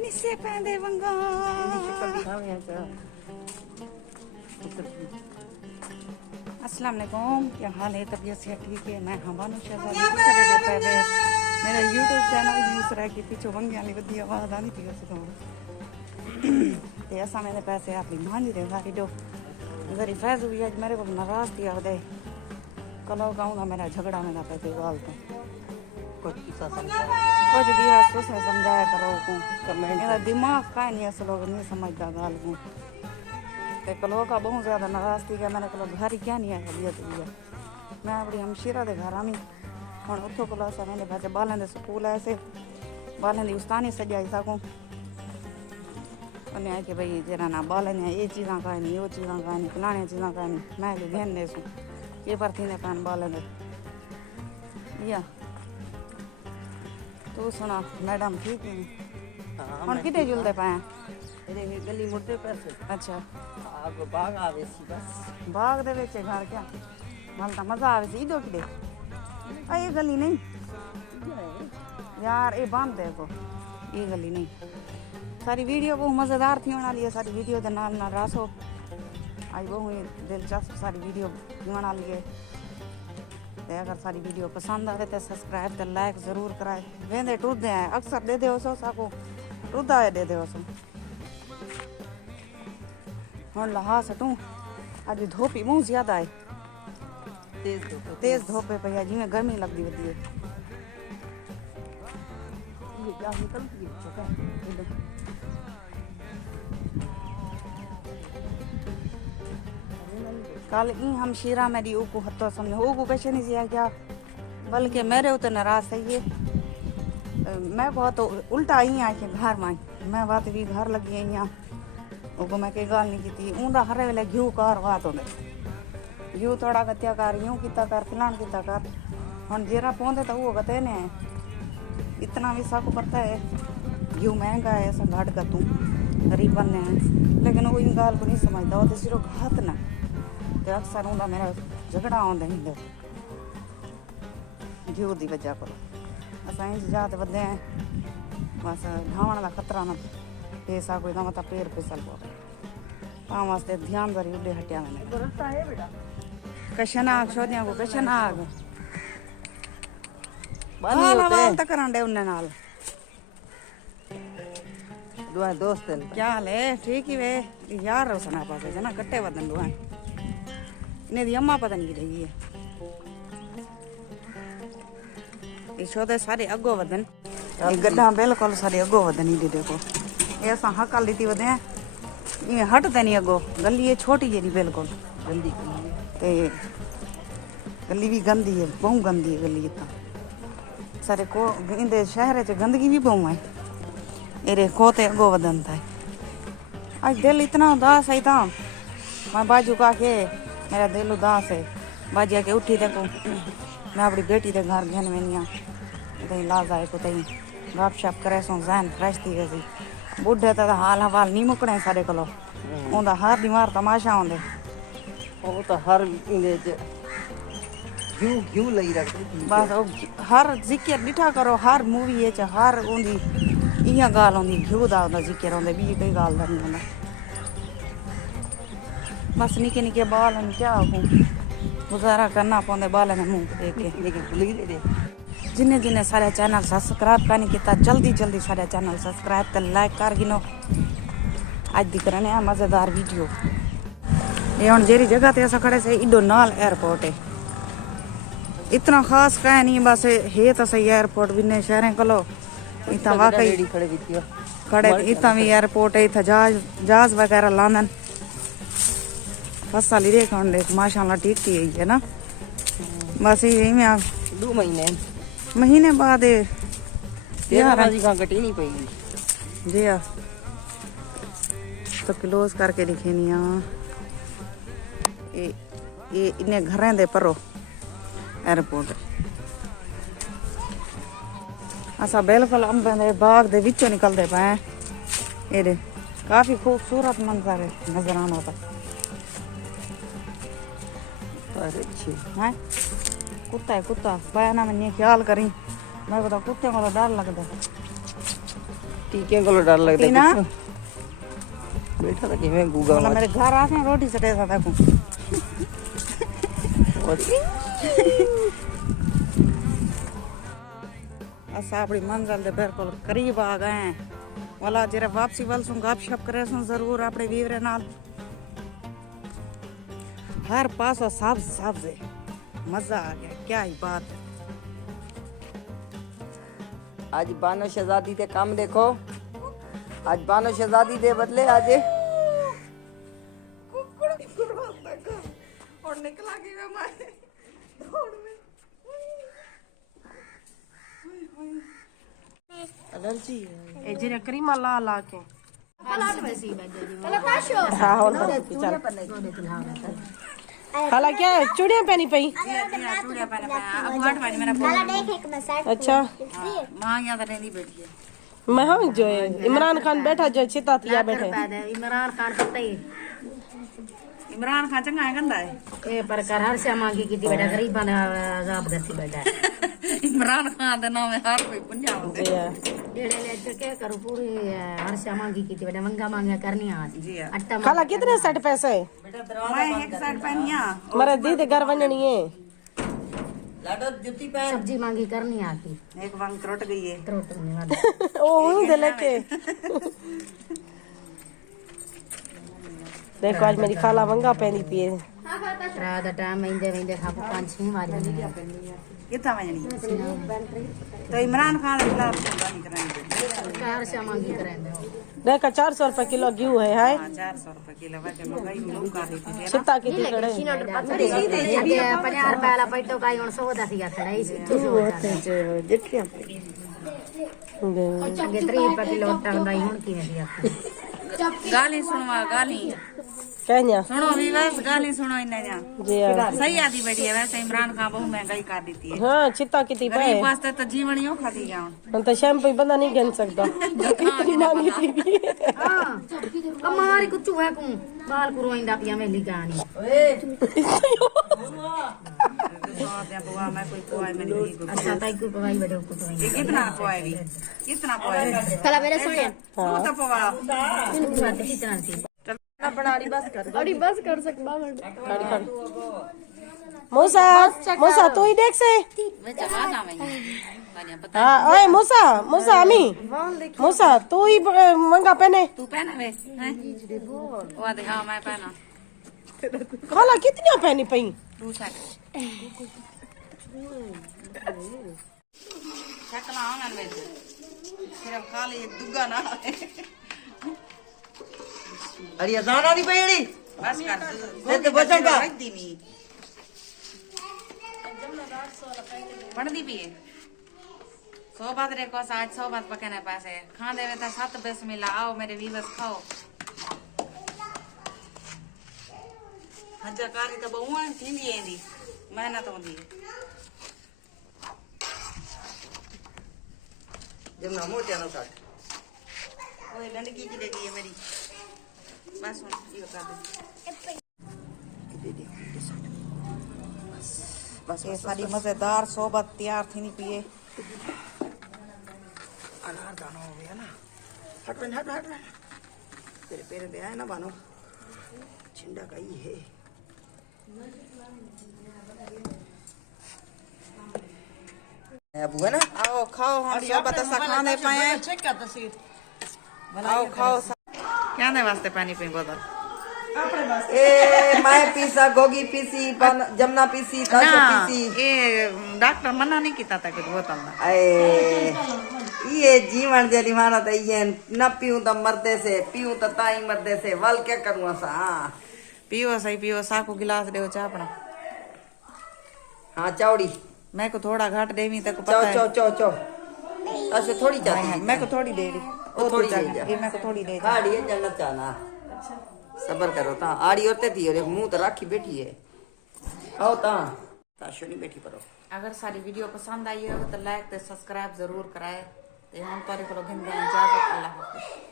निसे पैंदे वंगा अस्सलाम वालेकुम, क्या हाल है? तबीयत से ठीक है? मैं हमानु शहजादी पहले मेरा यूट्यूब चैनल न्यूज़ रह के पीछे वंगे वाली वधी आवाज़ आनी थी उस तो ऐसा मैंने पैसे अपनी भांजी दे सारी जो मेरी फैज हुई आज मेरे को नाराज़ थी आदे कलो कहूँगा मेरा झगड़ा मेरा पैसे गाल तो कुछ भी बस उसमें समझाया करो को मेरा दिमाग का नहीं असल लोग नहीं समझता गाल को ते कलो का बहुत ज़्यादा नाराज़ थी मैंने कलो घर ही क्या नहीं आया तबीयत हुई मैं अपनी हमशीरा के घर आमी हम उतो को मैंने पैसे बालन के स्कूल ऐसे बालन की उस्तानी सजाई सकूँ उन्हें आके भाई जरा ना बालन ये चीज़ा का नहीं वो चीज़ा का नहीं फलाने चीज़ा का नहीं मैं जो ध्यान दे सूँ ये पर थी ने पान बालन या तू सुना मैडम ठीक है हम कितने जुलते पाए गली मुड़ते पैसे अच्छा आगो बाग आवे सी बस बाग दे विच घर क्या मल ता मजा आवे सी दो किदे आ ये गली नहीं यार ये बांध दे को ये गली नहीं सारी वीडियो बहुत मज़ेदार थी होने वाली है सारी वीडियो के नाल नाल रासो आई बहुत दिलचस्प सारी वीडियो होने वाली है ते अगर सारी वीडियो पसंद आए तो सब्सक्राइब तो लाइक ज़रूर कराए वेंदे टुरदे हैं अक्सर दे दो सो साको टुरदा है दे दो सो हम लहा सटूं आज धोपी बहुत ज़्यादा है तेज धोपे पे जिमें गर्मी लगती होती है ये क्या निकलती है पता है कल ई हम शीरा मेरी ऊ को हत्तो समझो ऊ को कैसे नहीं सिया क्या बल्कि मेरे उते नाराज है ये मैं बहुत तो उल्टा ही आके घर में मैं बात भी घर लगी है यहाँ वो मैं कई गाल नहीं की ऊंदा हरे वेले घ्यू कार बात होंगे घ्यू थोड़ा कत्या कर यूं किता कर फिलान किता कर हम जेरा पौंदे तो वो कते ने इतना भी सबको पता है घ्यू महंगा है ऐसा घाट का तू गरीब बनने हैं लेकिन वो इन गाल को नहीं समझता वो तो सिर्फ घात ना तो अक्सर ऊंदा मेरा झगड़ा आंदा हिंदे घ्यू की वजह को असा जात वधे हैं बस ढावण का खतरा ना पैसा कोई ना मतलब पैर फिसल पो ता वास्ते ध्यान करी उडे हटिया मैंने रास्ता है बेटा कशनाग छोदियां को कशनाग बानी हाल होते हवाल तक करांडे उन्ने नाल दुआ दोस्त है क्या हाल है ठीक ही वे यार रोसना पासे जना कट्टे वदन दुआ इन्हें दी अम्मा पता नहीं रही है ये छोदे सारे अगो वदन ये गड्ढा बिल्कुल सारे अगो वदन ही देखो ऐसा हकल दी वदे ये हटते नहीं अगो गली ये छोटी जी नहीं बिल्कुल गंदी ते गली भी गंदी है बहुत गंदी है गली इतना सारे को इंदे शहर च गंदगी भी बहुत है एरे कोते अगो वदन था आज दिल इतना उदास है था मैं बाजू का के मेरा दिल उदास है बाजी आके उठी देखो मैं अपनी बेटी के घर घेन में नहीं तई लाज आए को तई गप शप करे सो जहन फ्रेश थी गई बुढ़े तो हाल हवाल नहीं मुकने सारे कोलो ओंदा हर बीमार तमाशा आंदे वो तो हर इंदे घ्यू घ्यू लई रख बस हर जिक्र डिठा करो हर मूवी च हर ओंदी इया गाल ओंदी घ्यू दा जिक्र ओंदे भी कोई गाल नहीं ओंदा बस निके निके बाल हैं क्या हो गुजारा करना पौंदे बाल में मुंह देख के लेकिन भूल दे जिन्हें जिन्हें सारे चैनल सब्सक्राइब करने किया जल्दी जल्दी सारे चैनल सब्सक्राइब तो लाइक कर गिनो आज दिख रहे हैं मज़ेदार वीडियो ये हम जेरी जगह ते ऐसा खड़े से इडो नाल एयरपोर्ट है इतना खास कह नहीं बस है तो सही एयरपोर्ट भी ने शहरें कलो इतना वाकई खड़े इतना भी एयरपोर्ट है इतना जहाज वगैरह लांदन फसल ही देख माशाल्लाह ठीक थी है ना बस यही में 2 महीने बाद यार कटी नहीं पई जी तो क्लोज करके दिखे नहीं ये इन्हें घरें दे परो एयरपोर्ट असा बिल्कुल अंबे दे बाग दे विचों निकलते पे ये काफी खूबसूरत मंजर है नजर आना था अच्छी है कुत्ता है कुत्ता बयाना में ख्याल करी मैं बता कुत्ते को डर लगता टीके को डर लगता टीना? है बैठा था कि मैं गूगा मतलब मेरे घर आके रोटी सटे था देखो असा अपनी मंजिल दे बिल्कुल करीब आ गए हैं वाला जरा वापसी वाल सुन गपशप करे सुन जरूर अपने वीवरे नाल हर पास सब्ज सब्ज है मजा आ गया क्या ही बात है आज बानो शहजादी दे काम देखो आज बानो शहजादी दे बदले आज और निकला कि मैं दौड़ में एलर्जी ए जरे क्रीमा ला ला के खाला क्या है चूड़ियां पहनी पई चूड़िया पहने अब घाट वाली मेरा अच्छा मां याद रहती बैठी है मैं हम जो है इमरान खान बैठा जो चिता थिया बैठे इमरान खान पता ही इमरान खान चंगा है गंदा है ए पर कर हर श्यामा की बेटा गरीब बना जाप करती बेटा इमरान खान का नाम है हर कोई पंजाब जी है डेढ़े ले तो क्या करूं पूरी हर श्यामा की बेटा मंगा मांगा करनी आज जी है अट्टा खाला कितने सेट पैसे मैं एक साइड पहनिया मेरे दीदी घर वंजनी है लाडो जुती पहन सब्जी मांगी करनी आती एक वांग त्रुट गई है त्रोट नहीं वाली ओ वहीं दे लेके देखो आज मेरी खाला मंगा पहनी पिए रात का टाइम वेंदे वेंदे खापो 5-6 वाली कितना वजनी तो इमरान खान के खिलाफ कुर्बानी करानी हर श्यामा की करेंगे देखा 400 रुपए किलो घी है हाय 400 रुपए किलो वैसे महंगाई में लुका देती थी चिता की तिकड़े 50 रुपए वाला पैटो का 100 दसी आता है इसी जिठियां अगे 3 रुपए किलो टंगा हुन की है गाली सुनवा गाली कहनिया सुनो विवास गाली सुनो इन्हें जा जी हां सही आती बैठी है वैसे इमरान खान बहुत महंगाई कर देती है हां चिता की पे गरीब वास्ते तो जीवन ही खाती जाओ हम तो शैम्पू बंदा नहीं गिन सकता इतनी मांगी थी हां कमारी कुछ है को बाल को रोइंदा पिया में लिगानी बुआ मैं कोई कोई में नहीं अच्छा ताई को पवाई बड़े को तो ये कितना कोई भी कितना कोई कला मेरे सुनिए तू तो पवा इन बात कितना थी बना रही बस कर अड़ी बस कर सकता मैं मूसा मूसा तू ही देख से मैं चला ना मैं हाँ ओए मूसा मूसा अमी मूसा तू ही मंगा पहने तू पहना वे हैं वो दे हां मैं पहना खाला कितनी पहनी पई तू साथ शकला आंगन में सिर्फ खाली दुग्गा ना अरे जाना नहीं पड़ी बस कर दे तो बचन का रख दी मी पढ़ दी पिए 100 बात रे को 100 बात पकने पासे खा देवे तो 7 पैसे मिला आओ मेरे वीवस खाओ हजाकारी तो बहुआ थींदी एंदी मेहनत होंदी जमना मोटे ना काट ओए डंडकी की लेगी है मेरी बस ये कर दे बस ये सारी मजेदार सोबत तैयार थी नहीं पिए अनार दाना हो गया ना हट तेरे पैर पे आया ना बानो छिंडा का ही है अबू है ना आओ खाओ हम सोबत ऐसा खाने पाए चेक कर तसी आओ खाओ क्या ने वास्ते पानी पी बोतल ए मैं पीसा गोगी पीसी जमुना पीसी काशो ना पीसी ये डॉक्टर मना नहीं किया था कि बोतल ना ए ये जीवन जरी मारा तो ये न पीऊं तो मरदे से पीऊं तो ताई मरदे से वाल क्या करूँ सा पियो सही पियो साकू गिलास दे चाह अपना हाँ चौड़ी मैं को थोड़ा घाट देवी तक चौ पता है चौ चौ चौ ऐसे थोड़ी जाती मैं को थोड़ी दे दी वो थोड़ी दे जा ये मैं को थोड़ी दे दी आड़ी है जन्नत चाहना सबर करो ता आड़ी होते थी और मुंह तो राखी बैठी है आओ ता ताशो नहीं बैठी परो अगर सारी वीडियो पसंद आई हो तो लाइक ते सब्सक्राइब जरूर कराए ते हम तोरे को घिंदे इजाजत अल्लाह हाफिज़।